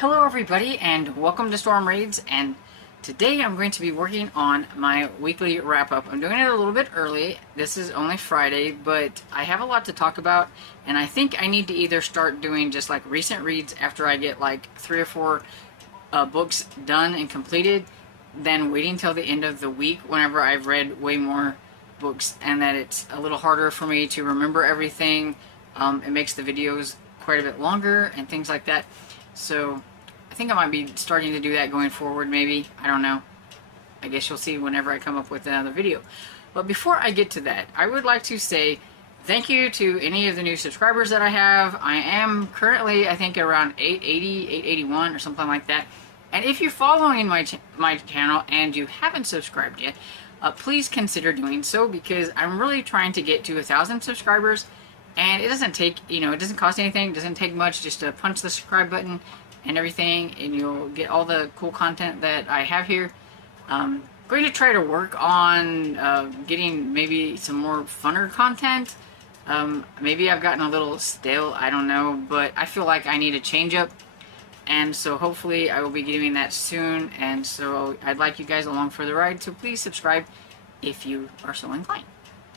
Hello everybody and welcome to Storm Reads, and today I'm going to be working on my weekly wrap-up. I'm doing it a little bit early. This is only Friday, but I have a lot to talk about, and I think I need to either start doing just like recent reads after I get like 3 or 4 books done and completed, than waiting till the end of the week whenever I've read way more books and that it's a little harder for me to remember everything. It makes the videos quite a bit longer and things like that. So I think I might be starting to do that going forward, maybe. I don't know. I guess you'll see whenever I come up with another video. But before I get to that, I would like to say thank you to any of the new subscribers that I have. I am currently, I think, around 880, 881 or something like that. And if you're following my channel and you haven't subscribed yet, please consider doing so, because I'm really trying to get to 1,000 subscribers. And it doesn't take, it doesn't cost anything, it doesn't take much, just to punch the subscribe button and everything, and you'll get all the cool content that I have here. Going to try to work on getting maybe some more funner content. Maybe I've gotten a little stale, I don't know, but I feel like I need a change up. And so hopefully I will be doing that soon, and so I'd like you guys along for the ride, so please subscribe if you are so inclined.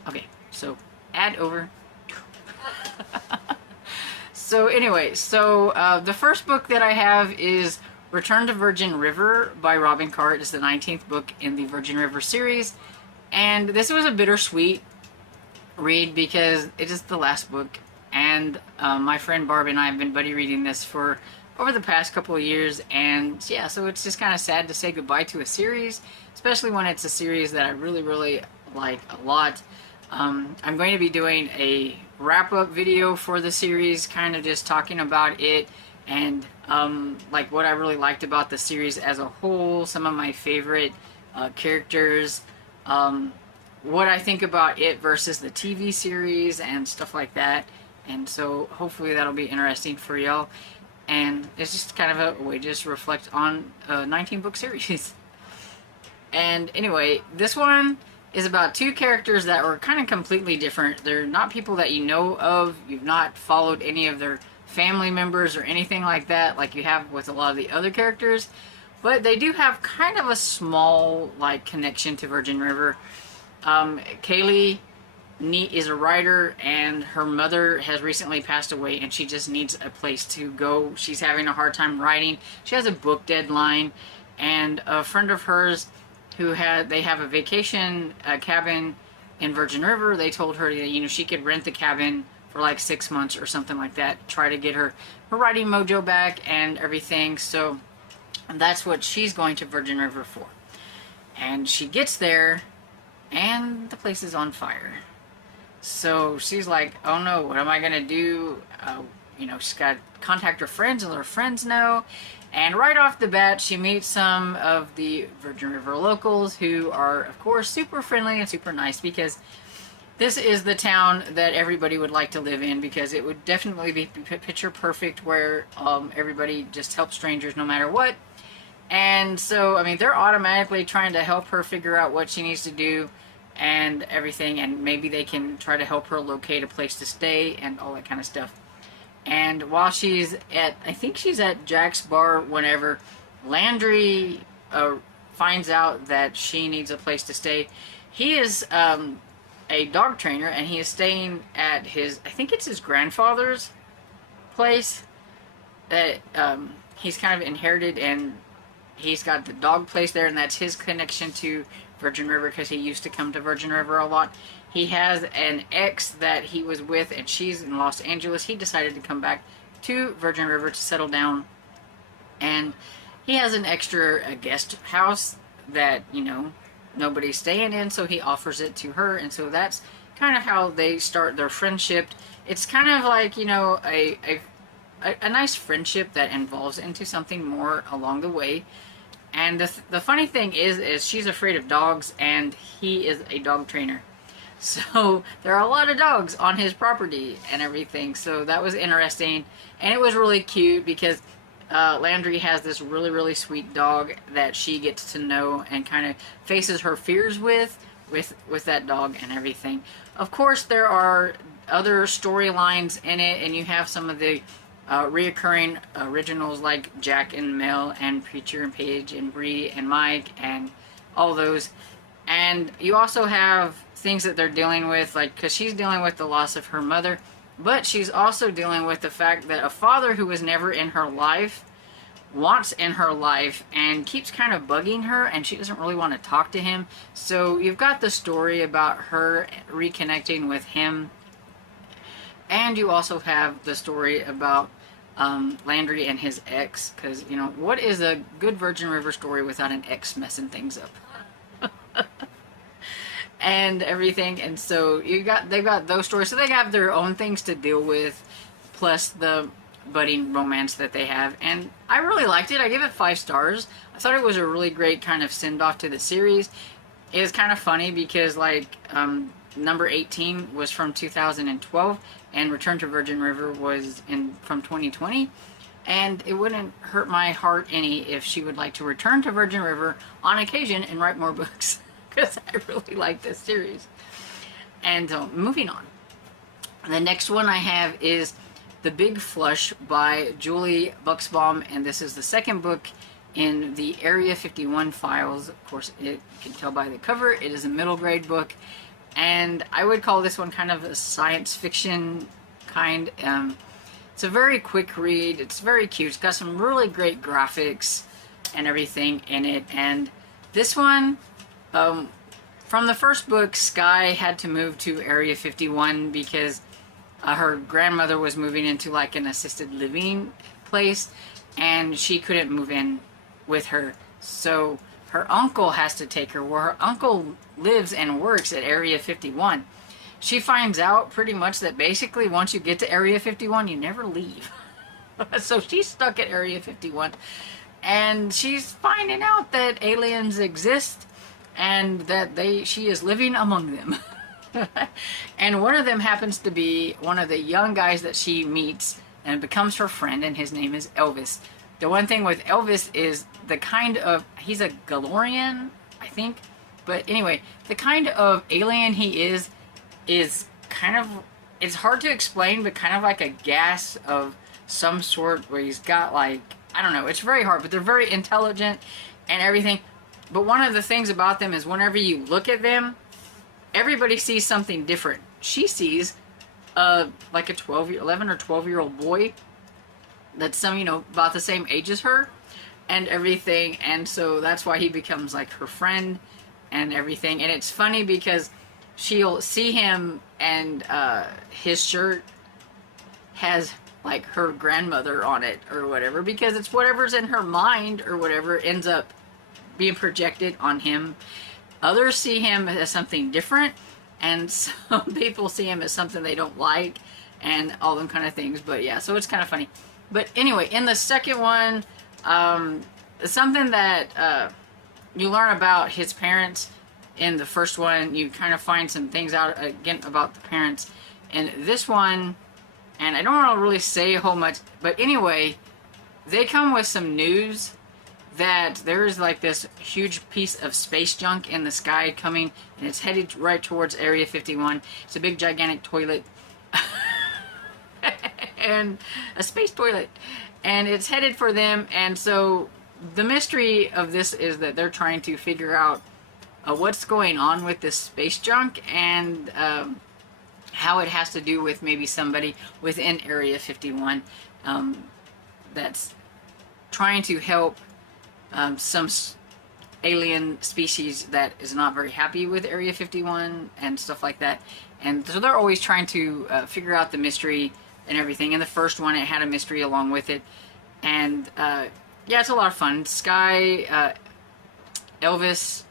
Okay, so add over. So anyway, the first book that I have is Return to Virgin River by Robin Carr. It's the 19th book in the Virgin River series, and this was a bittersweet read because it is the last book, and my friend Barb and I have been buddy reading this for over the past couple of years, and yeah, so it's just kind of sad to say goodbye to a series, especially when it's a series that I really like a lot. I'm going to be doing a wrap-up video for the series, kind of just talking about it and like what I really liked about the series as a whole, some of my favorite characters, what I think about it versus the TV series and stuff like that. And so hopefully that'll be interesting for y'all, and it's just kind of a way to just reflect on a 19-book series. And anyway, this one is about 2 characters that were kind of completely different. They're not people that you know of. You've not followed any of their family members or anything like that, like you have with a lot of the other characters. But they do have kind of a small, like, connection to Virgin River. Kaylee is a writer, and her mother has recently passed away, and she just needs a place to go. She's having a hard time writing. She has a book deadline, and a friend of hers they have a vacation cabin in Virgin River. They told her that, she could rent the cabin for like 6 months or something like that, try to get her writing mojo back and everything. So that's what she's going to Virgin River for. And she gets there, and the place is on fire. So she's like, oh no, what am I gonna do? She's got to contact her friends and let her friends know. And right off the bat, she meets some of the Virgin River locals, who are, of course, super friendly and super nice, because this is the town that everybody would like to live in, because it would definitely be picture perfect, where everybody just helps strangers no matter what. And so, I mean, they're automatically trying to help her figure out what she needs to do and everything, and maybe they can try to help her locate a place to stay and all that kind of stuff. And while she's I think she's at Jack's bar whenever, Landry finds out that she needs a place to stay. He is a dog trainer, and he is staying at I think it's his grandfather's place that he's kind of inherited, and he's got the dog place there, and that's his connection to Virgin River, because he used to come to Virgin River a lot. He has an ex that he was with, and she's in Los Angeles. He decided to come back to Virgin River to settle down, and he has an extra guest house that, nobody's staying in, so he offers it to her, and so that's kind of how they start their friendship. It's kind of like, a nice friendship that involves into something more along the way. And the funny thing is she's afraid of dogs, and he is a dog trainer. So there are a lot of dogs on his property and everything. So that was interesting, and it was really cute, because Landry has this really sweet dog that she gets to know and kind of faces her fears with that dog and everything. Of course, there are other storylines in it, and you have some of the reoccurring originals like Jack and Mel and Preacher and Paige and Bree and Mike and all those. And you also have things that they're dealing with, like, because she's dealing with the loss of her mother, but she's also dealing with the fact that a father who was never in her life wants in her life and keeps kind of bugging her, and she doesn't really want to talk to him. So you've got the story about her reconnecting with him, and you also have the story about Landry and his ex, because, you know, what is a good Virgin River story without an ex messing things up? And everything. And so they've got those stories, so they have their own things to deal with, plus the budding romance that they have. And I really liked it. I give it 5 stars. I thought it was a really great kind of send-off to the series. It was kind of funny because, like, number 18 was from 2012 and Return to Virgin River was from 2020. And it wouldn't hurt my heart any if she would like to return to Virgin River on occasion and write more books, because I really like this series. And moving on. The next one I have is The Big Flush by Julie Buxbaum, and this is the second book in the Area 51 files. Of course, you can tell by the cover, it is a middle grade book, and I would call this one kind of a science fiction kind. It's a very quick read. It's very cute. It's got some really great graphics and everything in it. And this one, from the first book, Sky had to move to Area 51 because her grandmother was moving into like an assisted living place, and she couldn't move in with her. So her uncle has to take her, where her uncle lives and works at Area 51. She finds out pretty much that basically once you get to Area 51, you never leave. So she's stuck at Area 51. And she's finding out that aliens exist and that she is living among them. And one of them happens to be one of the young guys that she meets and becomes her friend, and his name is Elvis. The one thing with Elvis is he's a Galorian, I think. But anyway, the kind of alien he is kind of, it's hard to explain, but kind of like a gas of some sort, where he's got like, I don't know, it's very hard, but they're very intelligent and everything. But one of the things about them is whenever you look at them, everybody sees something different. She sees like a 11 or 12-year-old boy that's about the same age as her and everything. And so that's why he becomes like her friend and everything. And it's funny because she'll see him and his shirt has like her grandmother on it or whatever, because it's whatever's in her mind or whatever ends up being projected on him. Others see him as something different, and some people see him as something they don't like, and all them kind of things. But yeah, so it's kind of funny. But anyway, in the second one, something that you learn about his parents. In the first one, you kind of find some things out again about the parents. And this one, and I don't want to really say a whole much, but anyway, they come with some news that there's like this huge piece of space junk in the sky coming, and it's headed right towards Area 51. It's a big gigantic toilet. And a space toilet. And it's headed for them, and so the mystery of this is that they're trying to figure out what's going on with this space junk, and how it has to do with maybe somebody within Area 51 that's trying to help some alien species that is not very happy with Area 51 and stuff like that. And so they're always trying to figure out the mystery and everything. In the first one, it had a mystery along with it. And yeah, it's a lot of fun. Sky, Elvis,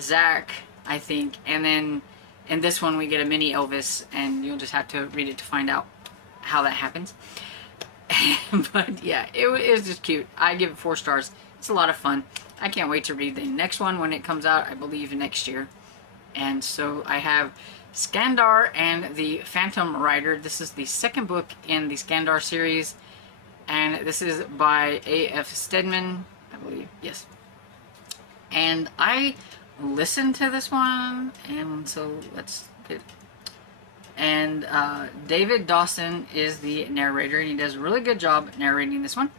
Zach, I think, and then in this one we get a mini Elvis, and you'll just have to read it to find out how that happens. But yeah, it is just cute. I give it 4 stars. It's a lot of fun. I can't wait to read the next one when it comes out, I believe next year. And so I have Scandar and the Phantom Rider. This is the second book in the Scandar series, and this is by A.F. Stedman, I believe. Yes. And I listened to this one, and so let's get And David Dawson is the narrator, and he does a really good job narrating this one.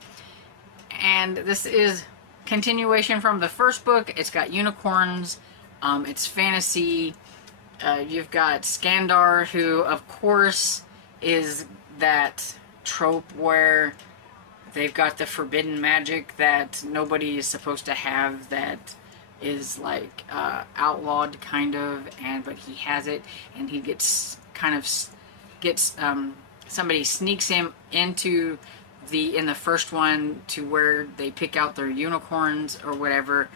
And this is continuation from the first book. It's got unicorns, it's fantasy. You've got Scandar, who of course is that trope where they've got the forbidden magic that nobody is supposed to have, that is like outlawed kind of, but he has it, and he gets somebody sneaks him into in the first one to where they pick out their unicorns or whatever,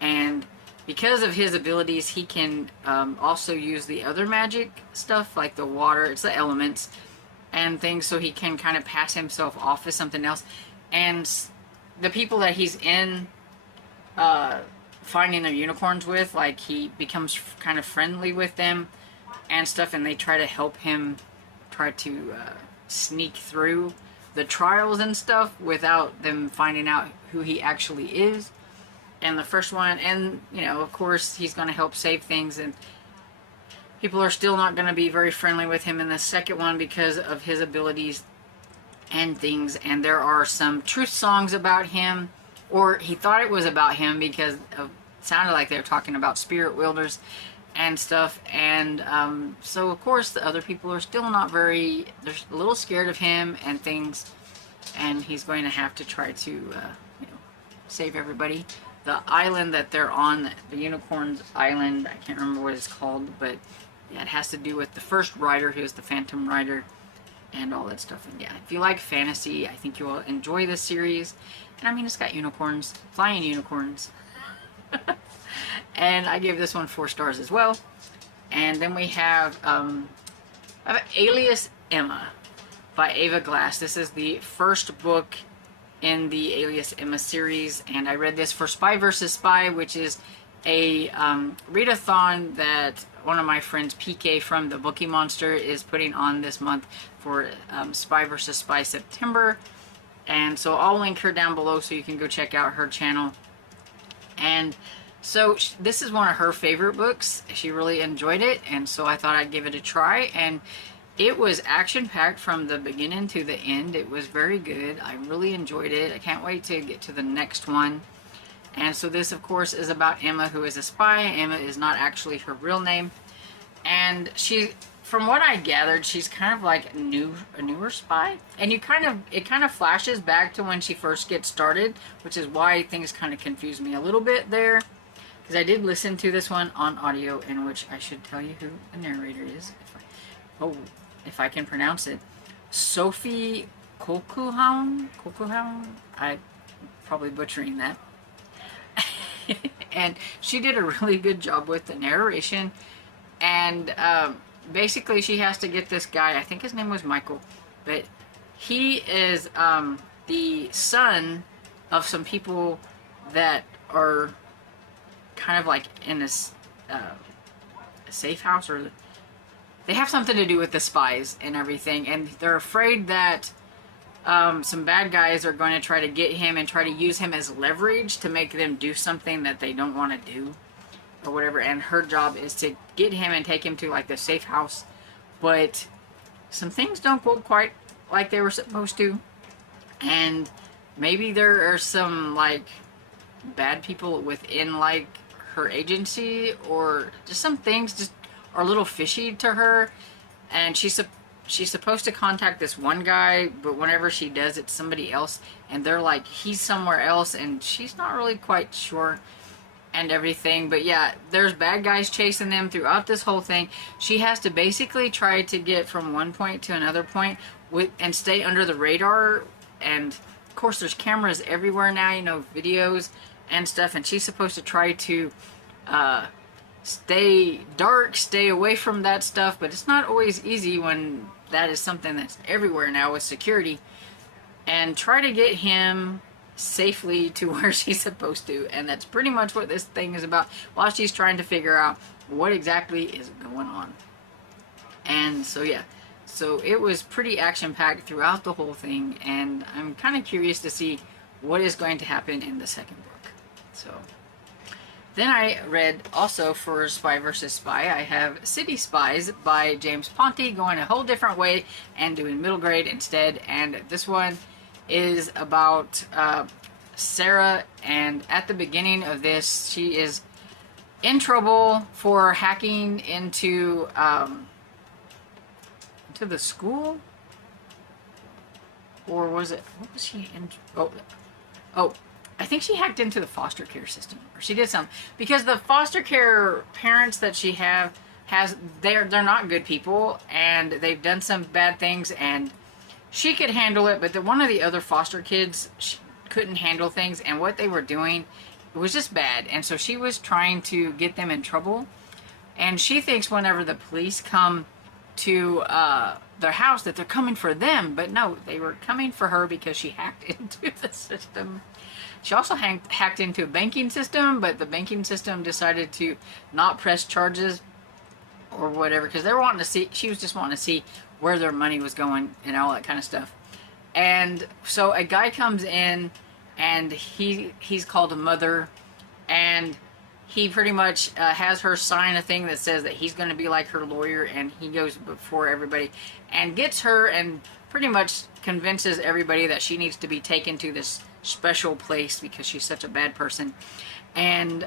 and because of his abilities he can also use the other magic stuff like the water, it's the elements and things, so he can kind of pass himself off as something else. And the people that he's in finding their unicorns with, like, he becomes kind of friendly with them and stuff, and they try to help him try to sneak through the trials and stuff without them finding out who he actually is. And the first one, and you know, of course he's going to help save things, and people are still not going to be very friendly with him in the second one because of his abilities and things. And there are some truth songs about him, or he thought it was about him because it sounded like they were talking about spirit wielders and stuff. And so of course the other people are still not they're a little scared of him and things, and he's going to have to try to you know, save everybody. The island that they're on, the Unicorns Island, I can't remember what it's called, but yeah, it has to do with the first rider, who's the Phantom Rider, and all that stuff. And yeah, if you like fantasy, I think you will enjoy this series. And I mean, it's got unicorns, flying unicorns. And I give this one 4 stars as well. And then we have Alias Emma by Ava Glass. This is the first book in the Alias Emma series, and I read this for Spy vs. Spy, which is a readathon that one of my friends, PK from the Bookie Monster, is putting on this month for Spy vs. Spy September. And so I'll link her down below so you can go check out her channel. And so this is one of her favorite books. She really enjoyed it, and so I thought I'd give it a try. And it was action-packed from the beginning to the end. It was very good. I really enjoyed it. I can't wait to get to the next one. And so this, of course, is about Emma, who is a spy. Emma is not actually her real name. And she, from what I gathered, she's kind of like a newer spy. And it kind of flashes back to when she first gets started, which is why things kind of confused me a little bit there. Because I did listen to this one on audio, in which I should tell you who the narrator is. If I can pronounce it. Sophie Kokuhoun? I'm probably butchering that. And she did a really good job with the narration. And basically she has to get this guy, I think his name was Michael, but he is the son of some people that are kind of like in this safe house, or they have something to do with the spies and everything, and they're afraid that some bad guys are going to try to get him and try to use him as leverage to make them do something that they don't want to do or whatever. And her job is to get him and take him to like the safe house, but some things don't go quite like they were supposed to, and maybe there are some like bad people within like her agency, or just some things just are a little fishy to her. And she's supposed to contact this one guy, but whenever she does, it's somebody else, and they're like, he's somewhere else, and she's not really quite sure and everything. But yeah, there's bad guys chasing them throughout this whole thing. She has to basically try to get from one point to another point and stay under the radar. And of course there's cameras everywhere now, you know, videos and stuff, and she's supposed to try to stay dark, stay away from that stuff, but it's not always easy when that is something that's everywhere now with security. And try to get him safely to where she's supposed to, and that's pretty much what this thing is about, while she's trying to figure out what exactly is going on. And so yeah, so it was pretty action-packed throughout the whole thing, and I'm kind of curious to see what is going to happen in the second book. So Then I read also for Spy vs. Spy, I have City Spies by James Ponti, going a whole different way and doing middle grade instead. And this one is about Sarah, and at the beginning of this, she is in trouble for hacking into the school, or was it, what was she in? Oh, I think she hacked into the foster care system, or she did something, because the foster care parents that she they're not good people, and they've done some bad things, and she could handle it, but one of the other foster kids couldn't handle things, and what they were doing, it was just bad. And so she was trying to get them in trouble, and she thinks whenever the police come to their house that they're coming for them, but no, they were coming for her because she hacked into the system. She also hacked into a banking system, but the banking system decided to not press charges or whatever, because they were wanting to see, she was just wanting to see where their money was going and all that kind of stuff. And so a guy comes in, and he's called a mother, and he pretty much has her sign a thing that says that he's going to be like her lawyer, and he goes before everybody and gets her and pretty much convinces everybody that she needs to be taken to this special place because she's such a bad person. And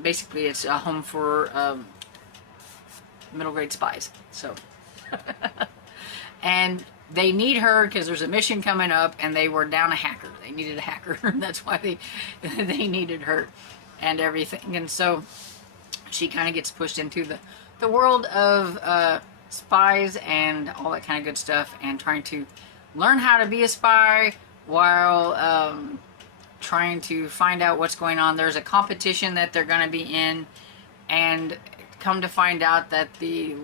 basically it's a home for middle grade spies. So and they need her because there's a mission coming up, and they were down a hacker. They needed a hacker. That's why they needed her and everything. And so she kind of gets pushed into the world of spies and all that kind of good stuff, and trying to learn how to be a spy while trying to find out what's going on. There's a competition that they're going to be in, and come to find out that the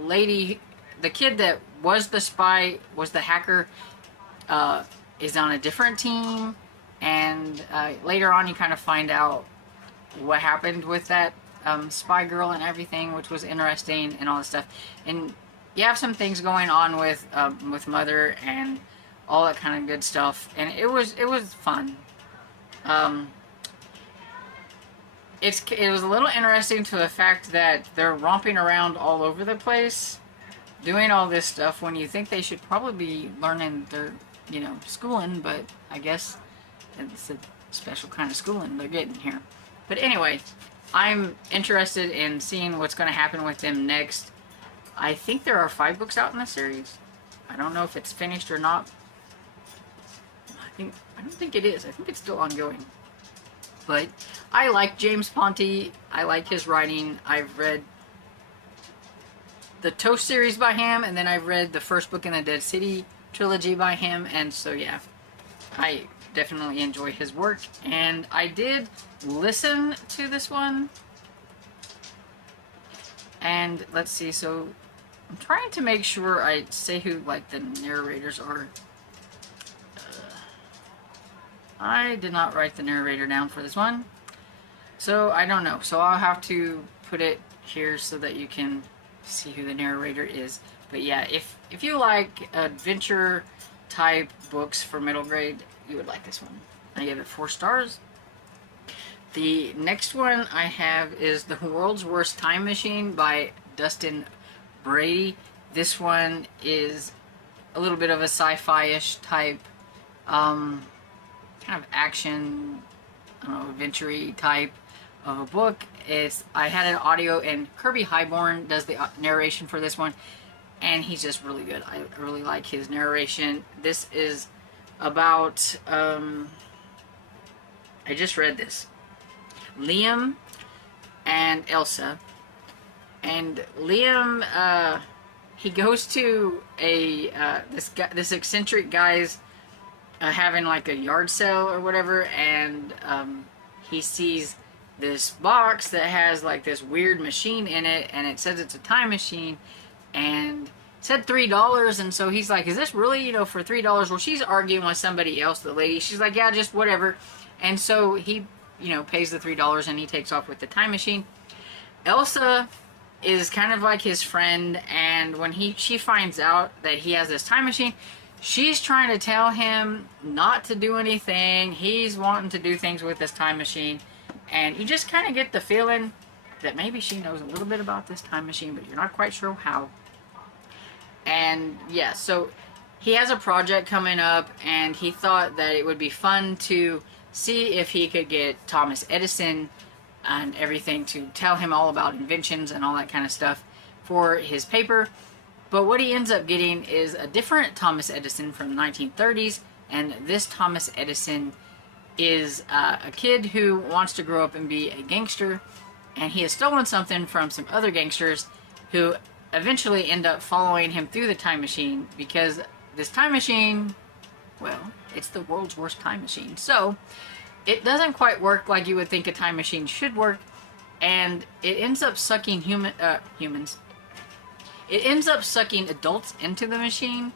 kid that was the spy, was the hacker, is on a different team. And later on you kind of find out what happened with that spy girl and everything, which was interesting and all this stuff. And you have some things going on with Mother and all that kind of good stuff, and it was fun. It was a little interesting to the fact that they're romping around all over the place doing all this stuff when you think they should probably be learning their, schooling, but I guess it's a special kind of schooling they're getting here. But anyway, I'm interested in seeing what's going to happen with them next. I think there are 5 books out in the series. I don't know if it's finished or not. I don't think it is. I think it's still ongoing. But I like James Ponti. I like his writing. I've read the Toast series by him, and then I've read the first book in the Dead City trilogy by him, and so yeah, I definitely enjoy his work. And I did listen to this one, and let's see, so I'm trying to make sure I say who the narrators are. I did not write the narrator down for this one, so I don't know. So I'll have to put it here so that you can see who the narrator is. But yeah, if you like adventure type books for middle grade, you would like this one. I give it 4 stars. The next one I have is The World's Worst Time Machine by Dustin Brady. This one is a little bit of a sci-fi-ish type kind of action, adventure-y type of a book. I had an audio, and Kirby Highborn does the narration for this one, and he's just really good. I really like his narration. This is about, I just read this, Liam and Elsa. And Liam, he goes to this eccentric guy's having a yard sale or whatever, and he sees this box that has this weird machine in it, and it says it's a time machine, and it said $3, and so he's like, is this really, for $3? Well, she's arguing with somebody else, the lady. She's like, yeah, just whatever. And so he, pays the $3, and he takes off with the time machine. Elsa is kind of like his friend, and when she finds out that he has this time machine, she's trying to tell him not to do anything. He's wanting to do things with this time machine. And you just kind of get the feeling that maybe she knows a little bit about this time machine, but you're not quite sure how. And yeah, so he has a project coming up, and he thought that it would be fun to see if he could get Thomas Edison and everything to tell him all about inventions and all that kind of stuff for his paper. But what he ends up getting is a different Thomas Edison from the 1930s, and this Thomas Edison is a kid who wants to grow up and be a gangster, and he has stolen something from some other gangsters who eventually end up following him through the time machine, because this time machine, well, it's the world's worst time machine. So it doesn't quite work like you would think a time machine should work, and it ends up sucking humans. It ends up sucking adults into the machine.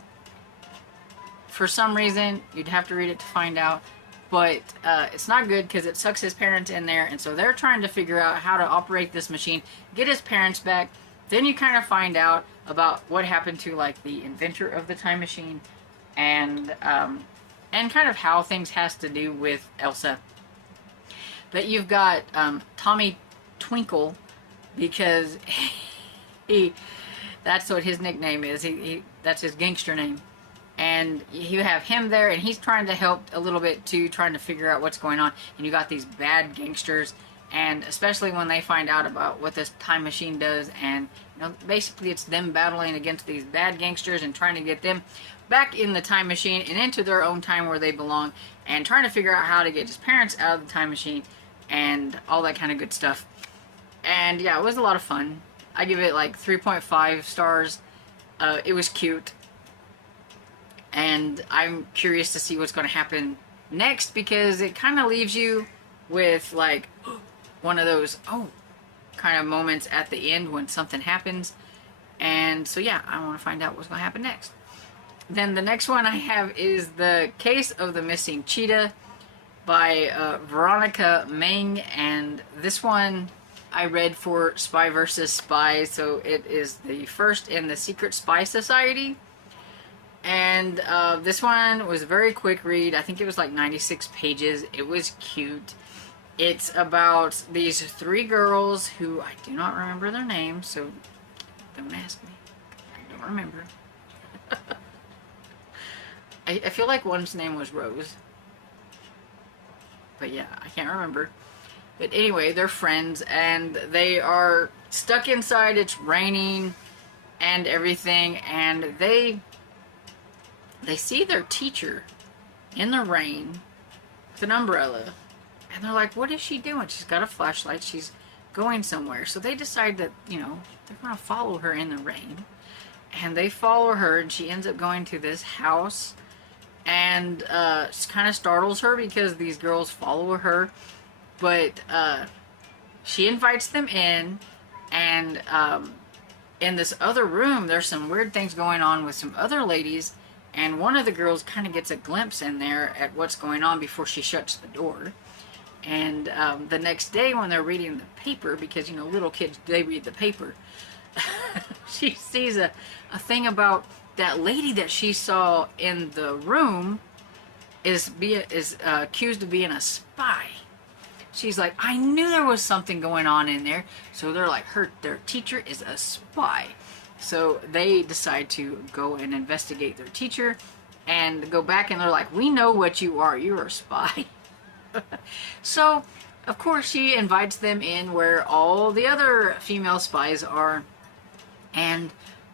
For some reason, you'd have to read it to find out. But it's not good because it sucks his parents in there, and so they're trying to figure out how to operate this machine, get his parents back. Then you kind of find out about what happened to like the inventor of the time machine, and kind of how things has to do with Elsa. But you've got Tommy Twinkle, because that's what his nickname is. That's his gangster name. And you have him there, and he's trying to help a little bit too, trying to figure out what's going on. And you got these bad gangsters, and especially when they find out about what this time machine does, and you know, basically it's them battling against these bad gangsters and trying to get them back in the time machine and into their own time where they belong, and trying to figure out how to get his parents out of the time machine and all that kind of good stuff. And yeah, it was a lot of fun. I give it like 3.5 stars. It was cute. And I'm curious to see what's going to happen next, because it kind of leaves you with like one of those kind of moments at the end when something happens. And so yeah, I want to find out what's going to happen next. Then the next one I have is The Case of the Missing Cheetah by Veronica Meng, and this one I read for Spy vs. Spy, so it is the first in the Secret Spy Society. And this one was a very quick read. I think it was like 96 pages. It was cute. It's about these 3 girls who I do not remember their names, so don't ask me. I don't remember. I feel like one's name was Rose. But yeah, I can't remember. But anyway, they're friends, and they are stuck inside. It's raining and everything, and they see their teacher in the rain with an umbrella, and they're like, what is she doing? She's got a flashlight, she's going somewhere. So they decide that, you know, they're going to follow her in the rain, and they follow her, and she ends up going to this house, and it kind of startles her because these girls follow her, but she invites them in, and in this other room there's some weird things going on with some other ladies. And one of the girls kind of gets a glimpse in there at what's going on before she shuts the door. And the next day when they're reading the paper, because, you know, little kids, they read the paper, she sees a thing about that lady that she saw in the room is accused of being a spy. She's like, I knew there was something going on in there. So they're like, their teacher is a spy. So they decide to go and investigate their teacher and go back, and they're like, we know what you are. You're a spy. So, of course, she invites them in where all the other female spies are. And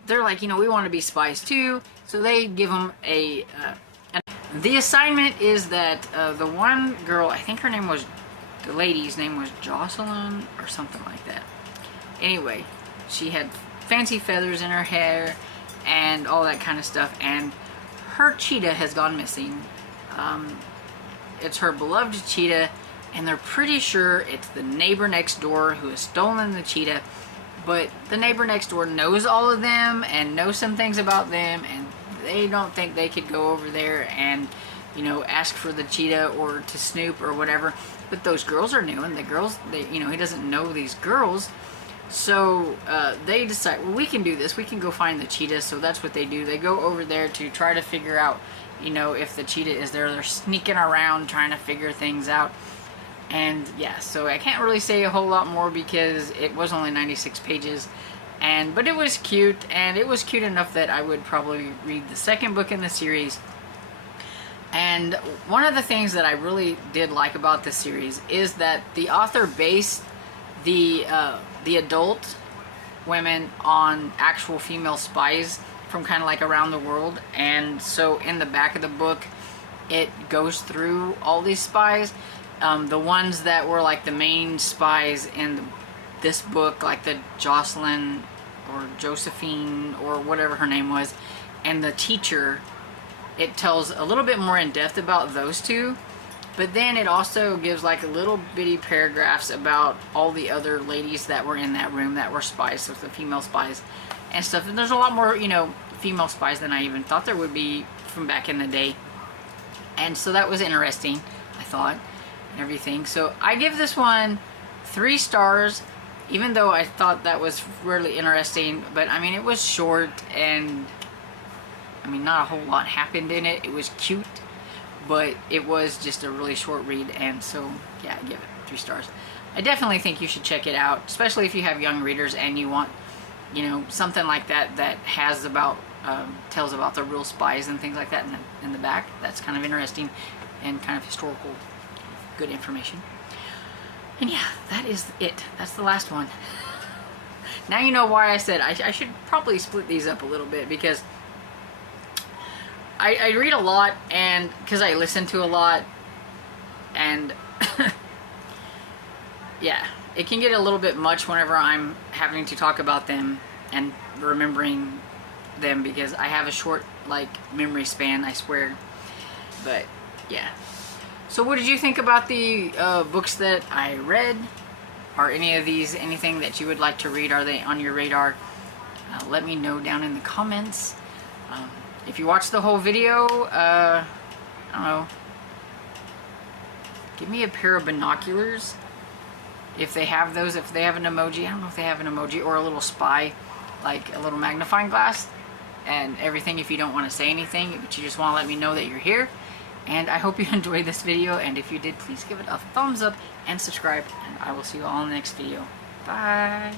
they're like, you know, we want to be spies too. So they give them the assignment is that the one girl, I think the lady's name was Jocelyn or something like that. Anyway, she had fancy feathers in her hair and all that kind of stuff, and her cheetah has gone missing. It's her beloved cheetah, and they're pretty sure it's the neighbor next door who has stolen the cheetah, but the neighbor next door knows all of them and knows some things about them, and they don't think they could go over there and, you know, ask for the cheetah or to snoop or whatever. But those girls are new, and the girls, you know, he doesn't know these girls. So they decide, well, we can do this. We can go find the cheetah. So that's what they do. They go over there to try to figure out, you know, if the cheetah is there. They're sneaking around trying to figure things out. And yeah, so I can't really say a whole lot more because it was only 96 pages. But it was cute, and it was cute enough that I would probably read the second book in the series. And one of the things that I really did like about this series is that the author based the adult women on actual female spies from kind of like around the world. And so in the back of the book, it goes through all these spies. The ones that were like the main spies in this book, like the Jocelyn or Josephine or whatever her name was, and the teacher, it tells a little bit more in depth about those two. But then it also gives like a little bitty paragraphs about all the other ladies that were in that room that were spies, so the female spies and stuff. And there's a lot more, you know, female spies than I even thought there would be from back in the day. And so that was interesting, I thought, and everything. So I give this one 3 stars, even though I thought that was really interesting. But I mean, it was short, and I mean, not a whole lot happened in it. It was cute, but it was just a really short read. And so yeah, I give it 3 stars. I definitely think you should check it out, especially if you have young readers and you want, you know, something like that that has about tells about the real spies and things like that in the back. That's kind of interesting and kind of historical, good information. And yeah, that is it. That's the last one. Now you know why I said I should probably split these up a little bit, because I read a lot, and because I listen to a lot, and yeah, it can get a little bit much whenever I'm having to talk about them and remembering them, because I have a short, like, memory span, I swear. But yeah. So what did you think about the books that I read? Are any of these anything that you would like to read? Are they on your radar? Let me know down in the comments. If you watched the whole video, I don't know, give me a pair of binoculars. If they have those, if they have an emoji. I don't know if they have an emoji, or a little spy, like a little magnifying glass and everything, if you don't want to say anything, but you just want to let me know that you're here. And I hope you enjoyed this video, and if you did, please give it a thumbs up and subscribe, and I will see you all in the next video. Bye!